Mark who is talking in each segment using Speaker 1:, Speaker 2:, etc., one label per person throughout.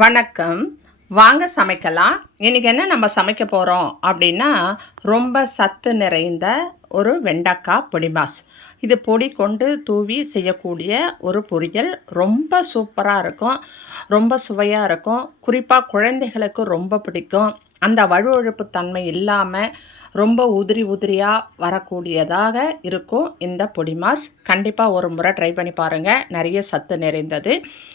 Speaker 1: வணக்கம். வாங்க சமைக்கலாம். இன்றைக்கி என்ன நம்ம சமைக்க போகிறோம் அப்படின்னா ரொம்ப சத்து நிறைந்த ஒரு வெண்டைக்காய் பொடிமாஸ் இது பொடி கொண்டு தூவி செய்யக்கூடிய ஒரு பொரியல். ரொம்ப சூப்பராக இருக்கும். ரொம்ப சுவையாக இருக்கும். குறிப்பாக குழந்தைகளுக்கு ரொம்ப பிடிக்கும். அந்த வழுவழுப்பு தன்மை இல்லாமல் ரொம்ப உதிரி உதிரியாக வரக்கூடியதாக இருக்கும் இந்த பொடிமாஸ் கண்டிப்பாக ஒரு முறை ட்ரை பண்ணி பாருங்கள் நிறைய சத்து நிறைந்தது.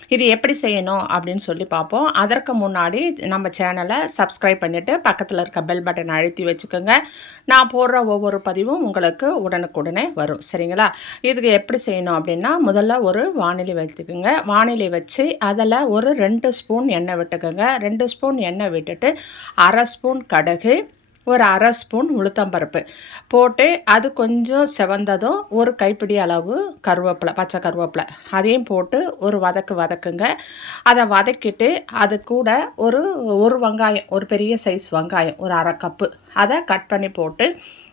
Speaker 1: இது எப்படி செய்யணும் அப்படின்னு சொல்லி பார்ப்போம். அதற்கு முன்னாடி நம்ம சேனலை சப்ஸ்கிரைப் பண்ணிவிட்டு பக்கத்தில் இருக்க பெல் பட்டன் அழுத்தி வச்சுக்கோங்க. நான் போடுற ஒவ்வொரு பதிவும் உங்களுக்கு உடனுக்குடனே வரும். சரிங்களா? இதுக்கு எப்படி செய்யணும் அப்படின்னா முதல்ல ஒரு வானிலை வச்சுக்கோங்க. வானிலை வச்சு அதில் ஒரு ரெண்டு ஸ்பூன் எண்ணெய் விட்டுக்கோங்க. ரெண்டு ஸ்பூன் எண்ணெய் விட்டுட்டு அரை அரை ஸ்பூன் கடுகு ஒரு அரை ஸ்பூன் உளுத்தம்பருப்பு போட்டு அது கொஞ்சம் செவந்ததும் ஒரு கைப்பிடி அளவு கருவேப்பிலை பச்சை கருவேப்பிலை. அதையும் போட்டு ஒரு வதக்கு வதக்குங்க. அதை வதக்கிட்டு அது கூட ஒரு ஒரு வெங்காயம் ஒரு பெரிய சைஸ் வெங்காயம் ஒரு அரை கப்பு அதை கட் பண்ணி போட்டு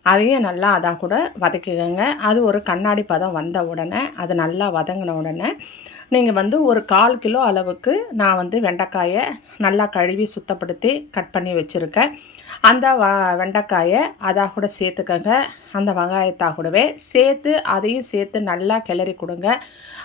Speaker 1: அதையும் நல்லா அதான் கூட வதக்கிக்கோங்க அது ஒரு கண்ணாடி பதம் வந்த உடனே அது நல்லா வதங்கின உடனே நீங்கள் வந்து ஒரு கால் கிலோ அளவுக்கு நான் வந்து வெண்டைக்காயை நல்லா கழுவி சுத்தப்படுத்தி கட் பண்ணி வச்சுருக்கேன். அந்த வ வெண்டைக்காயை அதாக கூட சேர்த்துக்கங்க. அந்த வெங்காயத்தாக கூடவே சேர்த்து அதையும் சேர்த்து நல்லா கிளறி கொடுங்க.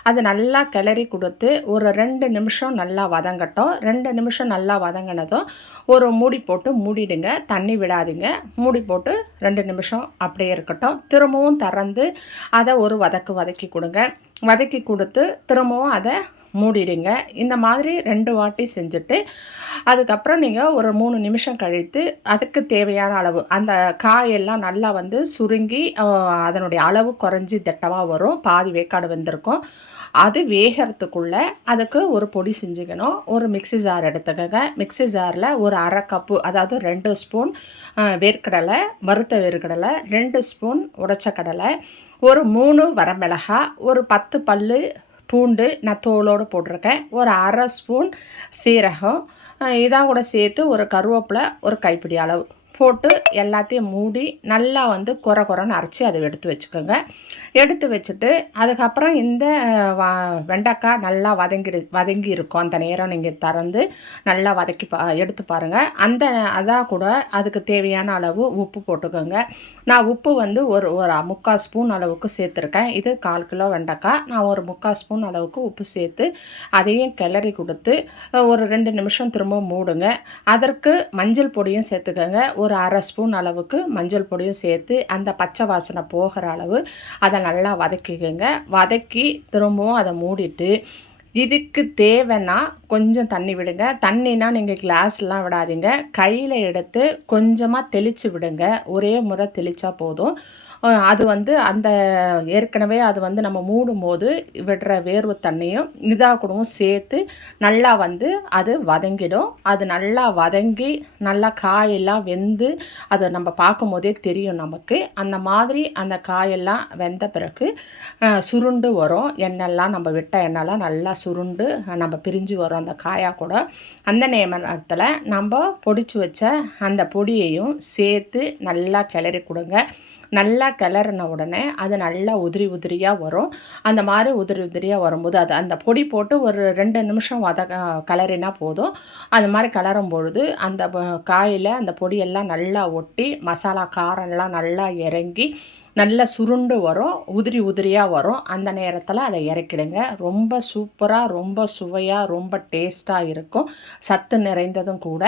Speaker 1: அது நல்லா கிளறி கொடுத்து ஒரு ரெண்டு நிமிஷம் நல்லா வதங்கட்டும். ரெண்டு நிமிஷம் நல்லா வதங்கினதும் ஒரு மூடி போட்டு மூடிடுங்க. தண்ணி விடாதீங்க. மூடி போட்டு ரெண்டு நிமிஷம் அப்படியே இருக்கட்டும். திரும்பவும் திறந்து அதை ஒரு வதக்கு வதக்கி கொடுங்க. வதக்கி கொடுத்து திரும்பவும் அதை மூடிடுங்க. இந்த மாதிரி ரெண்டு வாட்டி செஞ்சுட்டு அதுக்கப்புறம் நீங்கள் ஒரு மூணு நிமிஷம் கழித்து அதுக்கு தேவையான அளவு அந்த காயெல்லாம் நல்லா வந்து சுருங்கி அதனுடைய அளவு குறைஞ்சி திட்டமாக வரும். பாதி வேக்காடு வந்திருக்கும். அது வேகிறதுக்குள்ளே அதுக்கு ஒரு பொடி செஞ்சுக்கணும். ஒரு மிக்சி ஜார் எடுத்துக்கோங்க. மிக்சி ஜாரில் ஒரு அரை கப்பு அதாவது ரெண்டு ஸ்பூன் வேர்க்கடலை வறுத்த வேர்க்கடலை ரெண்டு ஸ்பூன் உடச்ச கடலை ஒரு மூணு வரமிளகா ஒரு பத்து பல் பூண்டு நான் தோலோடு போட்டிருக்கேன். ஒரு அரை ஸ்பூன் சீரகம் இதாக கூட சேர்த்து ஒரு கருவேப்பிலை ஒரு கைப்பிடி அளவு. போட்டு எல்லாத்தையும் மூடி நல்லா வந்து குறை குறைன்னு அரைச்சி அதை எடுத்து வச்சுக்கோங்க. எடுத்து வச்சுட்டு அதுக்கப்புறம் இந்த வெண்டைக்காய் நல்லா வதங்கி வதங்கி இருக்கும். அந்த நேரம் நீங்கள் திறந்து நல்லா வதக்கி பா எடுத்து பாருங்கள் அந்த அதாக கூட அதுக்கு தேவையான அளவு உப்பு போட்டுக்கோங்க. நான் உப்பு வந்து ஒரு ஒரு முக்கால் ஸ்பூன் அளவுக்கு சேர்த்துருக்கேன். இது கால் கிலோ வெண்டைக்காய். நான் ஒரு முக்கால் ஸ்பூன் அளவுக்கு உப்பு சேர்த்து அதையும் கிளறி கொடுத்து ஒரு ரெண்டு நிமிஷம் திரும்ப மூடுங்க. அதற்கு மஞ்சள் பொடியும் சேர்த்துக்கோங்க. ஒரு அரை ஸ்பூன் அளவுக்கு மஞ்சள் பொடியும் சேர்த்து அந்த பச்சை வாசனை போகிற அளவு அதை நல்லா வதக்கிக்கோங்க வதக்கி திரும்பவும் அதை மூடிட்டு இதுக்கு தேவைன்னா கொஞ்சம் தண்ணி விடுங்க. தண்ணினா நீங்கள் கிளாஸ்லாம் விடாதீங்க. கையில் எடுத்து கொஞ்சமாக தெளித்து விடுங்க. ஒரே முறை தெளித்தா போதும். அது வந்து அந்த ஏற்கனவே அது வந்து நம்ம மூடும் போது விடுற வேர்வு தண்ணியும் இதாக கூடவும் சேர்த்து நல்லா வந்து அது வதங்கிடும். அது நல்லா வதங்கி நல்லா காயெல்லாம் வெந்து அதை நம்ம பார்க்கும் போதே தெரியும் நமக்கு. அந்த மாதிரி அந்த காயெல்லாம் வெந்த பிறகு சுருண்டு வரும். எண்ணெய்லாம் நம்ம விட்ட எண்ணெய்லாம் நல்லா சுருண்டு நம்ம பிரிஞ்சு வரும் அந்த காயாக கூட. அந்த நேமத்தில் நம்ம பொடிச்சு வச்ச அந்த பொடியையும் சேர்த்து நல்லா கிளறி கொடுங்க. நல்லா கிளறின உடனே அது நல்லா உதிரி உதிரியாக வரும். அந்த மாதிரி உதிரி உதிரியாக வரும்போது அது அந்த பொடி போட்டு ஒரு ரெண்டு நிமிஷம் வத கிளறினா போதும். அந்த மாதிரி கிளறும் பொழுது அந்த காயில் அந்த பொடியெல்லாம் நல்லா ஒட்டி மசாலா காரம்லாம் நல்லா இறங்கி நல்ல சுருண்டு வரும் உதிரி உதிரியாக வரும். அந்த நேரத்தில் அதை இறக்கிடுங்க. ரொம்ப சூப்பராக ரொம்ப சுவையாக ரொம்ப டேஸ்ட்டாக இருக்கும். சத்து நிறைந்ததும் கூட.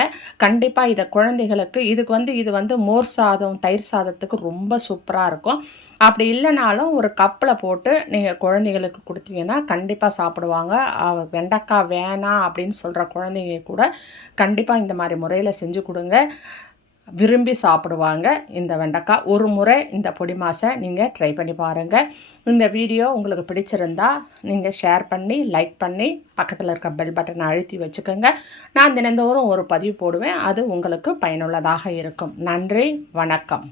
Speaker 1: கண்டிப்பாக இதை குழந்தைகளுக்கு இதுக்கு வந்து இது வந்து மோர் சாதம் தயிர் சாதத்துக்கு ரொம்ப சூப்பராக இருக்கும். அப்படி இல்லைனாலும் ஒரு கப்பில் போட்டு நீங்கள் குழந்தைகளுக்கு கொடுத்தீங்கன்னா கண்டிப்பாக சாப்பிடுவாங்க. வெண்டைக்காய் வேணாம் அப்படின்னு சொல்கிற குழந்தைங்க கூட கண்டிப்பாக இந்த மாதிரி முறையில் செஞ்சு கொடுங்க. விரும்பி சாப்பிடுவாங்க. இந்த வெண்டைக்காய் ஒரு முறை இந்த பொடி மாசை நீங்கள் ட்ரை பண்ணி பாருங்கள் இந்த வீடியோ உங்களுக்கு பிடிச்சிருந்தா நீங்கள் ஷேர் பண்ணி லைக் பண்ணி பக்கத்தில் இருக்க பெல் பட்டனை அழுத்தி வச்சுக்கோங்க. நான் தினந்தோறும் ஒரு பதிவு போடுவேன். அது உங்களுக்கு பயனுள்ளதாக இருக்கும். நன்றி வணக்கம்.